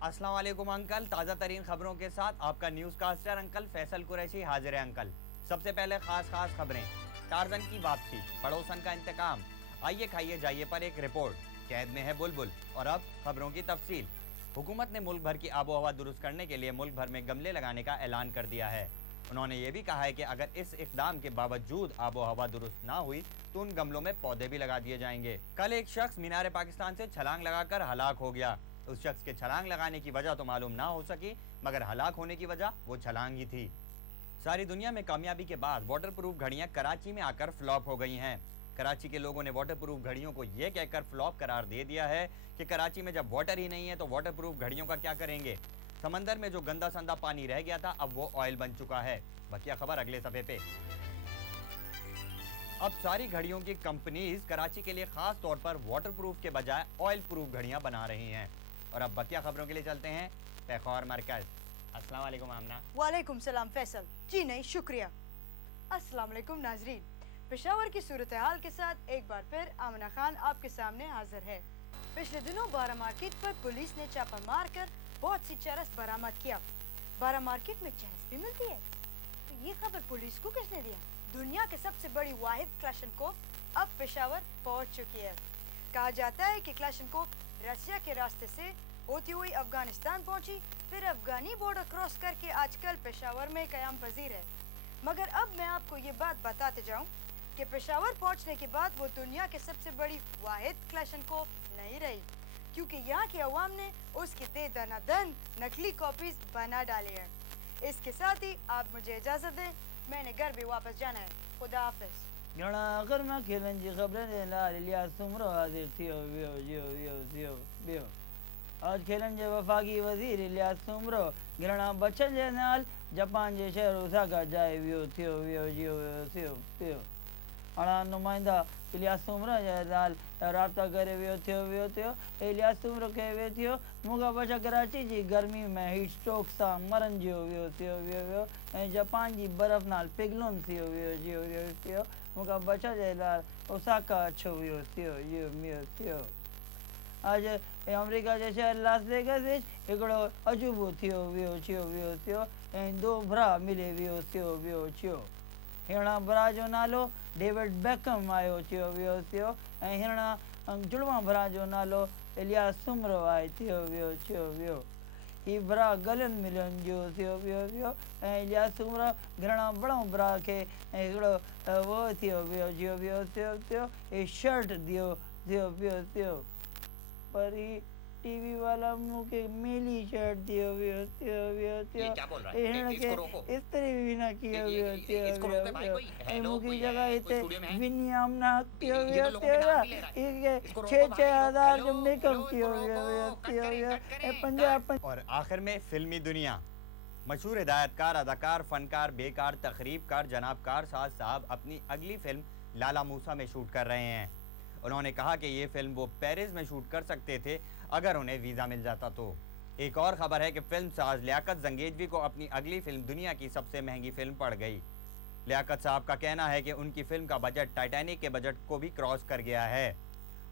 अस्सलाम वालेकुम अंकल। ताज़ा तरीन खबरों के साथ आपका news caster uncle Faisal Qureshi हाजिर है अंकल। सबसे पहले खास खबरें। टार्जन की वापसी, पड़ोसन का इंतकाम, आइए खाइए जाइए पर एक रिपोर्ट, कैद में है बुलबुल। और अब खबरों की तफसील। हुकूमत ने मुल्क भर की आबो हवा दुरुस्त करने के लिए मुल्क भर में गमले लगाने का ऐलान कर दिया है। उन्होंने ये भी कहा है कि अगर इस इकदाम के बावजूद आबो हवा दुरुस्त ना हुई तो उन गमलों में पौधे भी लगा दिए जाएंगे। कल एक शख्स मीनार पाकिस्तान से छलांग लगाकर हलाक हो गया। उस शख्स के छलांग लगाने की वजह तो मालूम ना हो सकी, मगर हलाक होने की वजह वो छलांग ही थी। सारी दुनिया में कामयाबी के बाद वाटर प्रूफ घड़ियां कराची में आकर फ्लॉप हो गई हैं। कराची के लोगों ने वाटर प्रूफ घड़ियों को यह कहकर फ्लॉप करार दे दिया है कि कराची में जब वाटर ही नहीं है तो वाटर प्रूफ घड़ियों का क्या करेंगे। समंदर में जो गंदा संदा पानी रह गया था अब वो ऑयल बन चुका है। बकिया खबर अगले सफे पे। अब सारी घड़ियों की कंपनीज कराची के लिए खास तौर पर वाटर प्रूफ के बजाय ऑयल प्रूफ घड़ियां बना रही हैं। और अब बकिया खबरों के लिए चलते हैं पेखौर मरकज। अस्सलाम वालेकुम आमना। वालेकुम सलाम फैसल। जी नहीं शुक्रिया। अस्सलाम वालेकुम नाजरीन। पेशावर की सूरत हाल के साथ एक बार फिर आमना खान आपके सामने हाजिर है। पिछले दिनों बारा मार्केट पर पुलिस ने छापा मारकर बहुत सी चरस बरामद किया। बारा मार्केट में चरस भी मिलती है, तो ये खबर पुलिस को किसने दिया? दुनिया के सबसे बड़ी वाहिद क्लाशनकोफ अब पेशावर पहुंच चुकी है। कहा जाता है कि क्लाशनकोफ रसिया के रास्ते से होती हुई अफगानिस्तान पहुंची, फिर अफगानी बॉर्डर क्रॉस करके आजकल पेशावर में कयाम पजीर है। मगर अब मैं आपको ये बात बताते जाऊं कि पेशावर पहुंचने के बाद वो दुनिया के सबसे बड़ी वाहिद क्लाशनकोफ नहीं रही, क्योंकि यहाँ के अवाम ने उसकी दे दनादन नकली कॉपीज बना डाली है। इसके साथ ही आप मुझे इजाजत दें, मैंने घर भी वापस जाना है। खुदा हाफिज। घणा गर्मा खेलन जी ख़बरनि लाल इलियास सुमरो हाज़िर थियो वियो। आज खेलन जे वफ़ाक़ी वज़ीर इलियास सुमरो घणा बचनि जे नाल जापान जे शहर ओसाका जाए वियो। अणा नुमाइंदा इलियास सुमरो जे नाल राब्ता करे वियो थियो। इलियास सुमरो खे वियो थियो मूंगा बचा कराची जी गर्मी में हीट स्ट्रोक सां मरण जो वियो ऐं जापान जी बर्फ़ नाल पिघलुनि थियो मूंगा बचा जे नाल ओसाका अछो थियो। आज अमेरिका जे शहर लास वेगस विच हिकिड़ो अजूबो थियो ऐं दो भरा मिले वियो। हिरणा भरा जो नालो डेविड बेकम आयो थियो ऐं हिरणा जुड़वा भरा जो नालो इलियास सुमरो आहे थियो। ही भरा गलियुनि मिलियुनि जो थियो ऐं इलियास सुमरो घणा बड़ो भरा खे हिकिड़ो वो थियो वियो ही शर्ट थियो पर ही टीवी वाला मुझे मिली शर्ट दियो इस्त्री भी ना किया मुझी जगह इतने विनियम ना किया 6,000 जो मेकअप किया और आखिर में फिल्मी दुनिया। मशहूर हिदायतकार, अदाकार, फनकार, बेकार, तकरीबकार जनाब कारसाज साहब अपनी अगली फिल्म लाला मूसा में शूट कर रहे हैं। उन्होंने कहा कि ये फिल्म वो पेरिस में शूट कर सकते थे अगर उन्हें वीज़ा मिल जाता तो। एक और ख़बर है कि फिल्म साज लियाकत जंगेजवी को अपनी अगली फिल्म दुनिया की सबसे महंगी फिल्म पड़ गई। लियाकत साहब का कहना है कि उनकी फिल्म का बजट टाइटैनिक के बजट को भी क्रॉस कर गया है।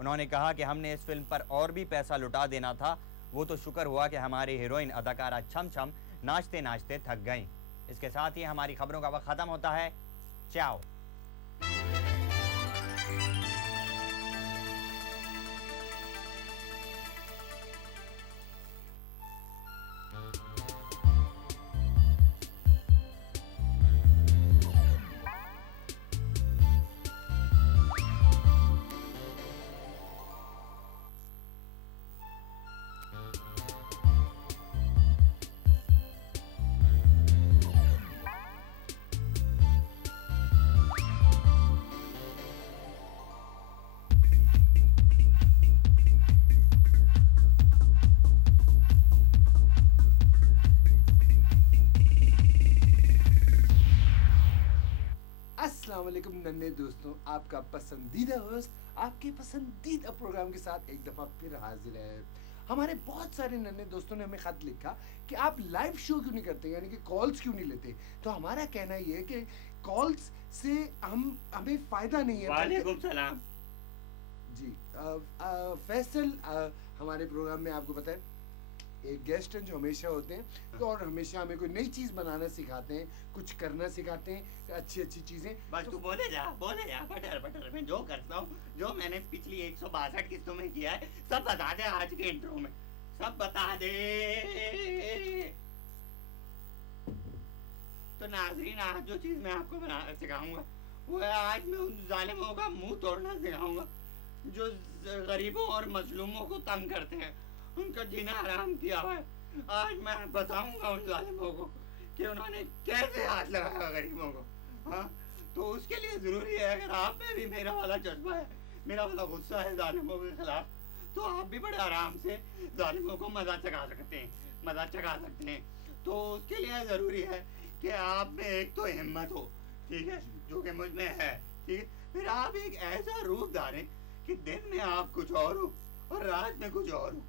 उन्होंने कहा कि हमने इस फिल्म पर और भी पैसा लुटा देना था, वो तो शुक्र हुआ कि हमारी हीरोइन अदाकारा छम नाचते नाचते थक गईं। इसके साथ ही हमारी खबरों का वक्त ख़त्म होता है। चाओ। अस्सलाम वालेकुम नन्हे दोस्तों, आपका पसंदीदा होस्ट आपके पसंदीदा प्रोग्राम के साथ एक दफ़ा फिर हाजिर है। हमारे बहुत सारे नन्हे दोस्तों ने हमें ख़त लिखा कि आप लाइव शो क्यों नहीं करते, यानी कि कॉल्स क्यों नहीं लेते। तो हमारा कहना ये है कि कॉल्स से हमें फ़ायदा नहीं है। वालेकुम सलाम जी फैसल हमारे प्रोग्राम में आपको पता है एक गेस्ट हैं जो हमेशा होते हैं, तो और हमेशा हमें कोई नई चीज़ बनाना सिखाते हैं, कुछ करना सिखाते हैं, अच्छी अच्छी चीज़ें। बस तो तू बोले जा बटर बटर में जो करता हूँ, जो मैंने पिछली 162 किस्तों में किया है, सब बता दे आज के इंट्रो में, सब बता दे। तो नाज़रीन, आज जो चीज़ मैं आपको बनाना सिखाऊंगा वो है, आज मैं उन जालिमों का मुंह तोड़ना सिखाऊंगा जो गरीबों और मजलूमों को तंग करते हैं, उनका जीना हराम किया हुआ है। आज मैं बताऊंगा उन जालिमों को कि उन्होंने कैसे हाथ लगाया गरीबों को। हाँ, तो उसके लिए ज़रूरी है, अगर आप में भी मेरा वाला जज्बा है, मेरा वाला गुस्सा है जालिमों के खिलाफ, तो आप भी बड़े आराम से जालिमों को मज़ा चखा सकते हैं। तो उसके लिए ज़रूरी है कि आप में एक तो हिम्मत हो, ठीक है, जो कि मुझ में है, ठीक है। फिर आप एक ऐसा रूप धारें कि दिन में आप कुछ और हो और रात में कुछ और हो।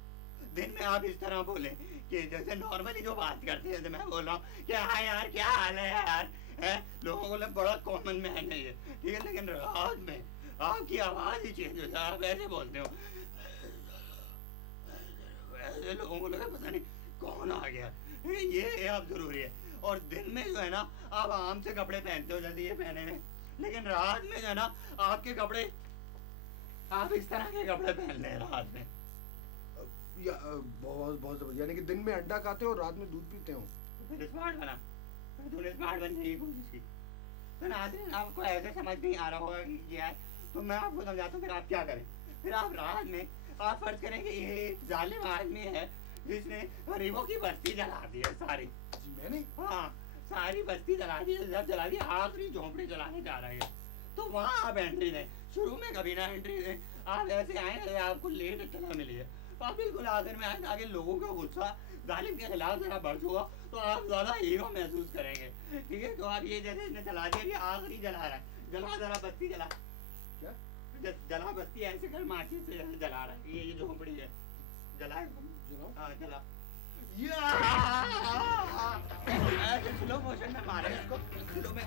दिन में आप इस तरह बोलें कि जैसे नॉर्मली जो बात करते हैं, जैसे मैं बोल रहा हूँ कि हाँ यार क्या हाल है यार, है, लोगों को लग बड़ा कॉमन मैन है ये, ठीक है। लेकिन रात में आपकी आवाज़ ही चेंज हो जाए, आप ऐसे बोलते हो, ऐसे लोगों को लगा पता नहीं कौन आ गया। ये आप ज़रूरी है। और दिन में जो है ना, आप आराम से कपड़े पहनते हो जैसे ये पहने हैं, लेकिन रात में जो है ना, आपके कपड़े आप इस तरह के कपड़े पहन रहे हैं रात में। या बहुत बहुत ज़बरदस्त, यानी कि दिन में अंडा खाते हो और रात में दूध पीते हो। फिर स्मार्ट बना, तूने स्मार्ट बनने की कोशिश की, तो नाज़रीन आपको ऐसे समझ नहीं आ रहा होगा कि क्या है, तो मैं आपको समझाता हूँ। फिर आप क्या करें, फिर आप रात में आप फर्ज करें कि ये एक जालिम आदमी है जिसने गरीबों की बस्ती जला दी है सारी। जी मैंने, हाँ, सारी बस्ती जला दी है, जब जला दी आखिरी झोंपड़ी जलाने जा रहे हैं, तो वहाँ आप एंट्री दें। शुरू में कभी ना एंट्री दें, आप ऐसे आए जैसे आपको लेट इतना मिली है, तो आप बिल्कुल आखिर में आए ताकि लोगों का गुस्सा जालिम के खिलाफ जरा बढ़ चुका, तो आप ज़्यादा हीरो महसूस करेंगे, ठीक है। तो आप ये जैसे इसने जला दिया कि आखिरी जला रहा है, जला जरा बस्ती जला, क्या जला बस्ती ऐसे कर माचिस से जला रहा है, ये झोंपड़ी है, जला जनाब? हाँ जला। ऐसे स्लो मोशन में मारे इसको, स्लो में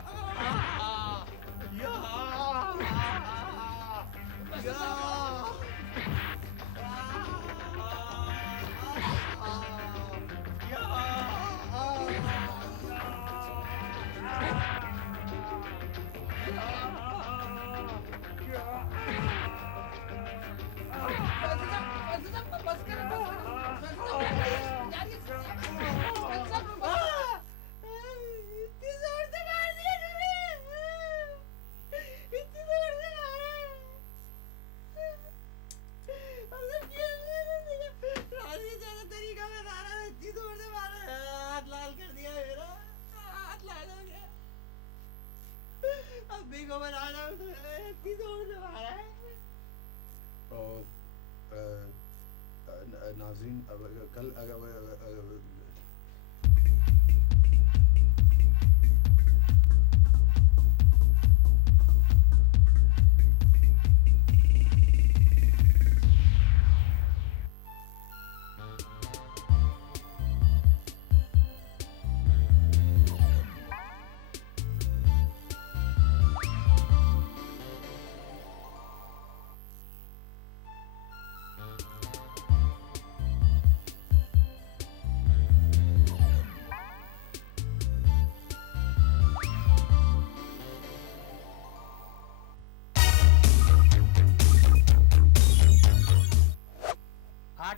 नाज़रीन, कल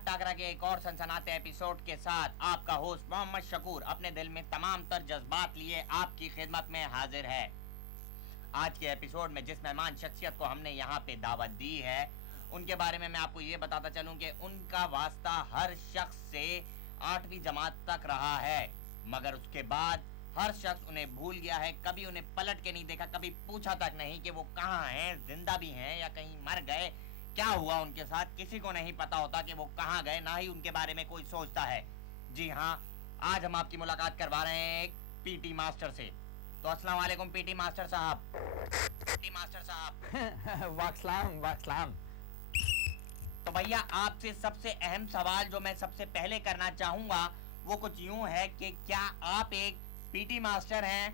टाकरा के एक और सनसनाते एपिसोड के साथ आपका होस्ट मोहम्मद शकूर अपने दिल में तमाम तर जज्बात लिए आपकी खिदमत में हाजिर है। आज के एपिसोड में जिस मेहमान शख्सियत को हमने यहाँ पे दावत दी है, उनके बारे में मैं आपको ये बताता चलूँ कि उनका वास्ता हर शख्स से 8वीं जमात तक रहा है, मगर उसके बाद हर शख्स उन्हें भूल गया है, कभी उन्हें पलट के नहीं देखा, कभी पूछा तक नहीं कि वो कहाँ हैं, जिंदा भी हैं या कहीं मर गए, क्या हुआ उनके साथ, किसी को नहीं पता होता कि वो कहाँ गए, ना ही उनके बारे में कोई सोचता है। जी हाँ, आज हम आपकी मुलाकात करवा रहे हैं एक पीटी मास्टर से। तो अस्सलाम वालेकुम पीटी मास्टर साहब। पीटी मास्टर साहब वाकसलाम। तो भैया आपसे सबसे अहम सवाल जो मैं सबसे पहले करना चाहूँगा वो कुछ यूँ है कि क्या आप एक पीटी मास्टर हैं?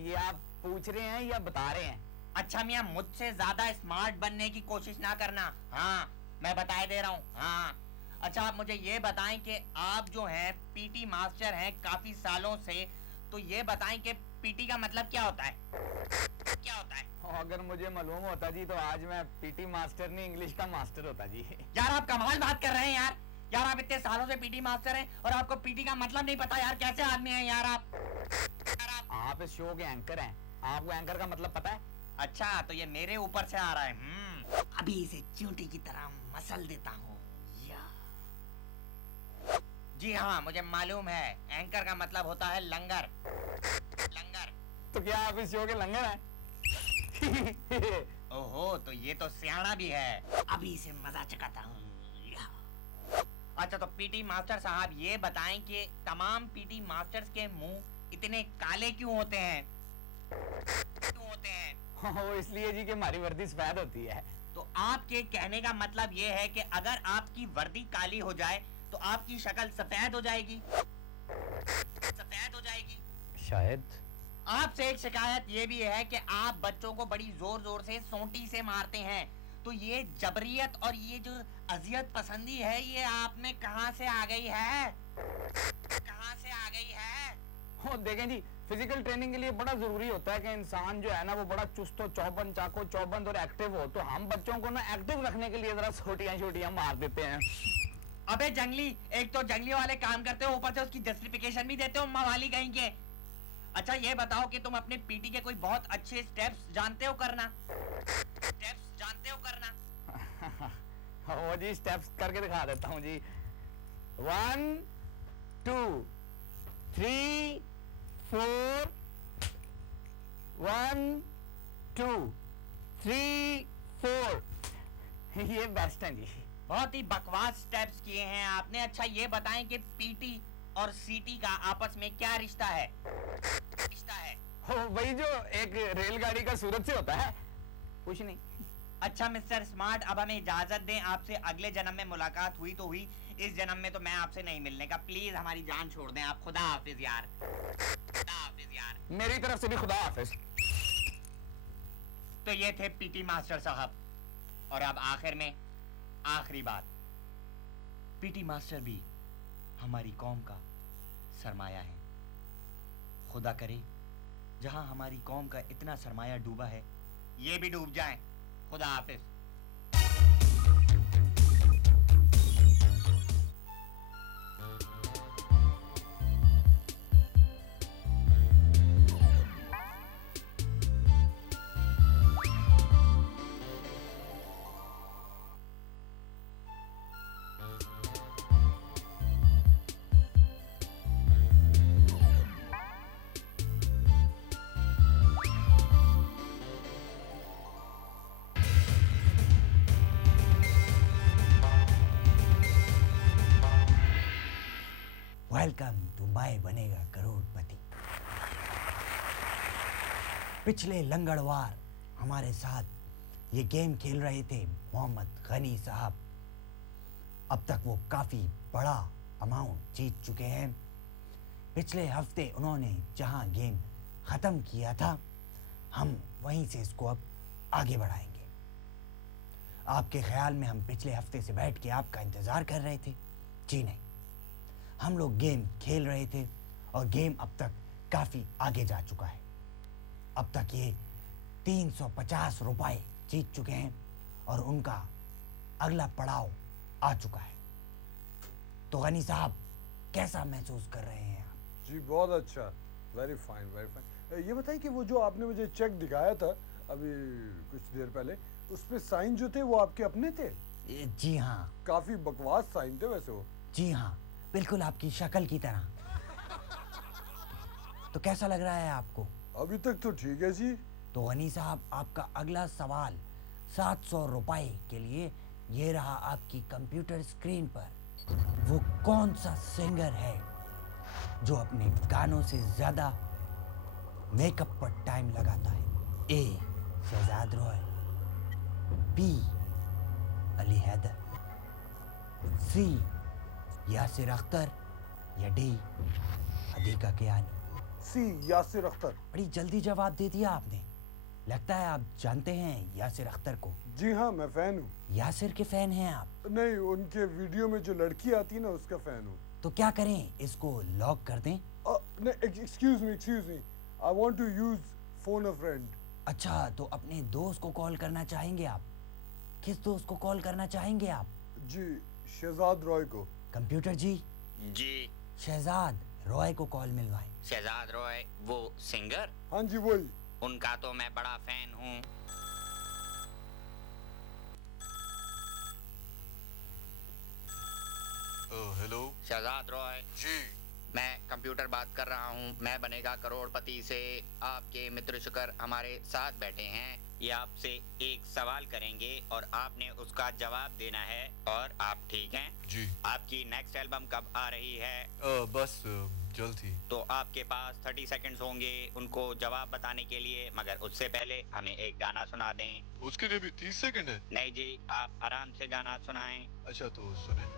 ये आप पूछ रहे हैं या बता रहे हैं? अच्छा मियाँ, मुझसे ज्यादा स्मार्ट बनने की कोशिश ना करना। हाँ, मैं बताए दे रहा हूँ। हाँ, अच्छा आप मुझे ये बताएं कि आप जो हैं पीटी मास्टर हैं काफी सालों से, तो ये बताएं कि पीटी का मतलब क्या होता है? क्या होता है? अगर मुझे मालूम होता जी तो आज मैं पीटी मास्टर नहीं इंग्लिश का मास्टर होता जी। यार आप कमाल बात कर रहे हैं यार। यार आप इतने सालों से पीटी मास्टर हैं और आपको पीटी का मतलब नहीं पता यार, कैसे आदमी हैं यार आप? आप इस शो के एंकर हैं, आपको एंकर का मतलब पता है? अच्छा तो ये मेरे ऊपर से आ रहा है। अभी इसे चींटी की तरह मसल देता हूँ। जी हाँ मुझे मालूम है, एंकर का मतलब होता है लंगर। लंगर। तो क्या आप इस शो के लंगर हैं? ओहो तो ये तो सियाना भी है, अभी इसे मजा चखाता हूँ। अच्छा तो पीटी मास्टर साहब ये बताएं कि तमाम पीटी मास्टर्स के मुंह इतने काले क्यों होते हैं? क्यों होते हैं? वो इसलिए जी कि हमारी वर्दी सफेद होती है। तो आपके कहने का मतलब ये है कि अगर आपकी वर्दी काली हो जाए तो आपकी शक्ल सफेद हो जाएगी? सफेद हो जाएगी शायद। आपसे एक शिकायत ये भी है कि आप बच्चों को बड़ी जोर जोर से सोंटी से मारते हैं, तो ये जबरियत और ये जो अजियत पसंदी है ये आप में कहां से आ गई है? कहां से आ गई है? हो देखें जी, फिजिकल ट्रेनिंग के लिए बड़ा जरूरी होता है कि इंसान जो है ना वो बड़ा चुस्त हो, चौबन चाको चौबंद और एक्टिव हो। तो हम बच्चों को ना एक्टिव रखने के लिए जरा छोटियां मार देते हैं। अबे जंगली, एक तो जंगली वाले काम करते हो, ऊपर से उसकी जस्टिफिकेशन भी देते हो मवाली कहीं के। अच्छा ये बताओ कि तुम अपने पीटी के कोई बहुत अच्छे स्टेप्स जानते हो करना? स्टेप्स जानते हो करना? वो जी स्टेप्स करके दिखा देता हूँ जी। 1 2 3 4 1 2 3 4 ये बेस्ट है जी। बहुत ही बकवास स्टेप्स किए हैं आपने। अच्छा ये बताएं कि पीटी और सीटी का आपस में क्या रिश्ता है? रिश्ता है हो वही जो एक रेलगाड़ी का सूरत से होता है, कुछ नहीं। अच्छा मिस्टर स्मार्ट, अब हमें इजाजत दें, आपसे अगले जन्म में मुलाकात हुई तो हुई, इस जन्म में तो मैं आपसे नहीं मिलने का। प्लीज हमारी जान छोड़ दें आप। खुदा हाफिज यार। खुदा हाफिज यार। मेरी तरफ से भी खुदा हाफिज। तो ये थे पीटी मास्टर साहब। और अब आखिर में आखिरी बात, पीटी मास्टर भी हमारी कौम का सरमाया है। खुदा करे जहां हमारी कौम का इतना सरमाया डूबा है ये भी डूब जाए। खुदा हाफिज। वेलकम टू माय बनेगा करोड़पति। पिछले लंगड़वार हमारे साथ ये गेम खेल रहे थे मोहम्मद गनी साहब। अब तक वो काफ़ी बड़ा अमाउंट जीत चुके हैं। पिछले हफ्ते उन्होंने जहां गेम ख़त्म किया था हम वहीं से इसको अब आगे बढ़ाएंगे। आपके ख्याल में हम पिछले हफ्ते से बैठ के आपका इंतज़ार कर रहे थे? जी नहीं, हम लोग गेम खेल रहे थे और गेम अब तक काफ़ी आगे जा चुका है। अब तक ये 350 रुपए जीत चुके हैं और उनका अगला पड़ाव आ चुका है। तो गनी साहब कैसा महसूस कर रहे हैं आप? जी बहुत अच्छा, वेरी फाइन वेरी फाइन। ये बताइए कि वो जो आपने मुझे चेक दिखाया था अभी कुछ देर पहले, उस पे साइन जो थे वो आपके अपने थे? जी हाँ। काफी बकवास साइन थे वैसे वो। जी हाँ, बिल्कुल आपकी शक्ल की तरह। तो कैसा लग रहा है आपको? अभी तक तो ठीक है जी। तो गनी साहब आपका अगला सवाल 700 रुपए के लिए ये रहा आपकी कंप्यूटर स्क्रीन पर। वो कौन सा सिंगर है जो अपने गानों से ज्यादा मेकअप पर टाइम लगाता है? ए शहजाद रॉय, बी अली हैदर, सी यासिर अख्तर या डी हदीका कियानी? सी यासिर अख्तर। बड़ी जल्दी जवाब दे दिया आपने। लगता है आप जानते हैं यासिर अख्तर को। जी हाँ, मैं फैन हूँ। यासिर के फैन हैं आप? नहीं, उनके वीडियो में जो लड़की आती है ना, उसका फैन हूँ। तो क्या करें, इसको लॉक कर दें? नहीं, excuse me, I want to use phone a friend. अच्छा, तो अपने दोस्त को कॉल करना चाहेंगे आप? किस दोस्त को कॉल करना चाहेंगे आप? जी, शहजाद रॉय को। कंप्यूटर जी, जी शहजाद रॉय को कॉल मिलवाएं। शहजाद रॉय, वो सिंगर, हाँ जी, वही। उनका तो मैं बड़ा फैन हूँ। हेलो शहजाद रॉय जी। मैं कंप्यूटर बात कर रहा हूँ। मैं बनेगा करोड़पति से आपके मित्र शुक्र हमारे साथ बैठे हैं। ये आपसे एक सवाल करेंगे और आपने उसका जवाब देना है। और आप ठीक हैं? जी। आपकी नेक्स्ट एल्बम कब आ रही है? बस जल्द ही। तो आपके पास 30 सेकंड्स होंगे उनको जवाब बताने के लिए, मगर उससे पहले हमें एक गाना सुना दें। उसके लिए भी 30 सेकंड है? नहीं जी, आप आराम से गाना सुनाएं। अच्छा, तो सुने।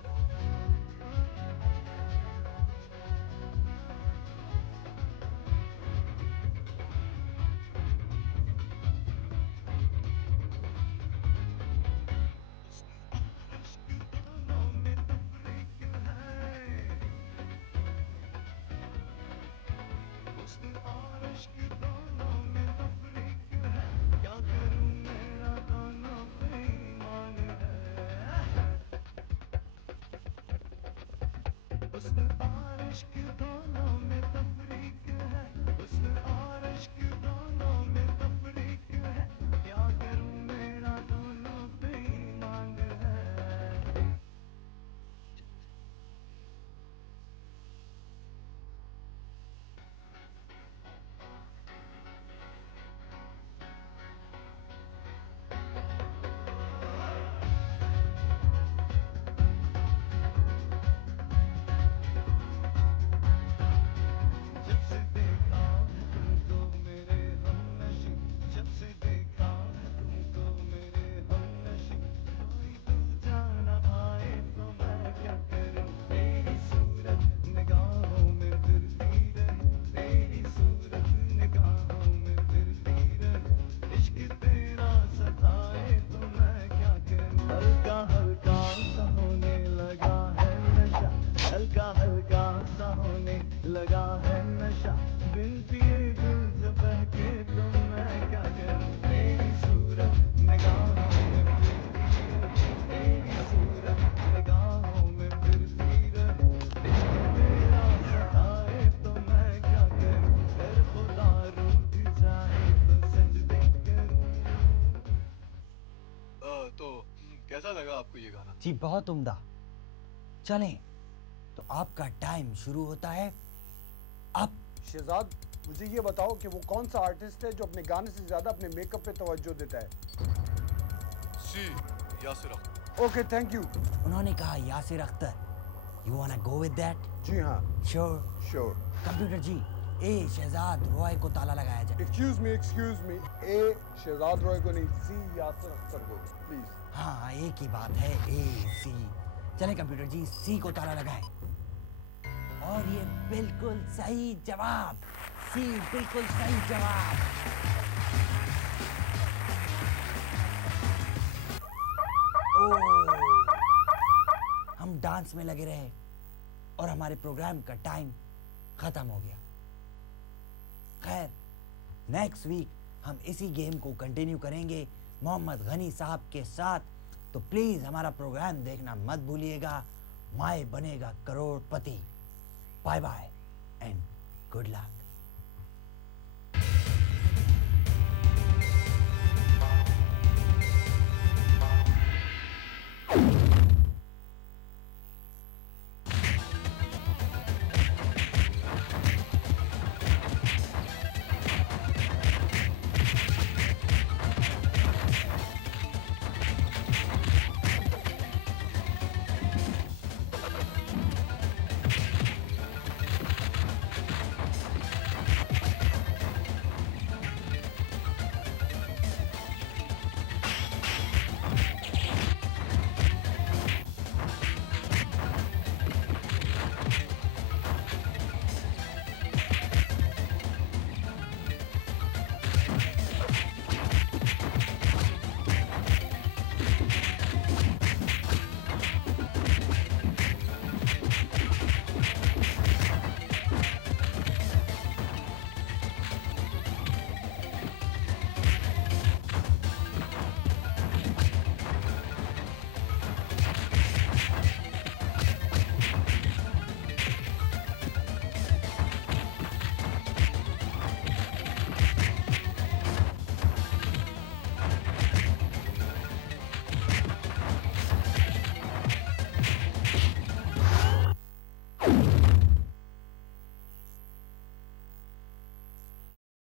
तो कैसा लगा आपको ये गाना? जी बहुत उम्दा। चलें, तो आपका टाइम शुरू होता है अब। शहजाद, मुझे ये बताओ कि वो कौन सा आर्टिस्ट है जो अपने गाने से ज्यादा अपने मेकअप पे तवज्जो देता है? C, Yasir Akhtar. Okay, thank you. उन्होंने कहा Yasir Akhtar. You wanna go with that? जी हाँ, sure. Sure. Computer ji, A Shahzad Roy को ताला लगाया जाए। Excuse me, A Shahzad Roy को नहीं, सी यासिर अख्तर को, प्लीज। हाँ, एक ही बात है, ए सी। चलें कंप्यूटर जी, सी को ताला लगाएं। और ये बिल्कुल सही जवाब। सी बिल्कुल सही जवाब। ओह, हम डांस में लगे रहे और हमारे प्रोग्राम का टाइम खत्म हो गया। खैर, नेक्स्ट वीक हम इसी गेम को कंटिन्यू करेंगे मोहम्मद गनी साहब के साथ। तो प्लीज़ हमारा प्रोग्राम देखना मत भूलिएगा। माय Banega Crorepati. Bye bye and good luck.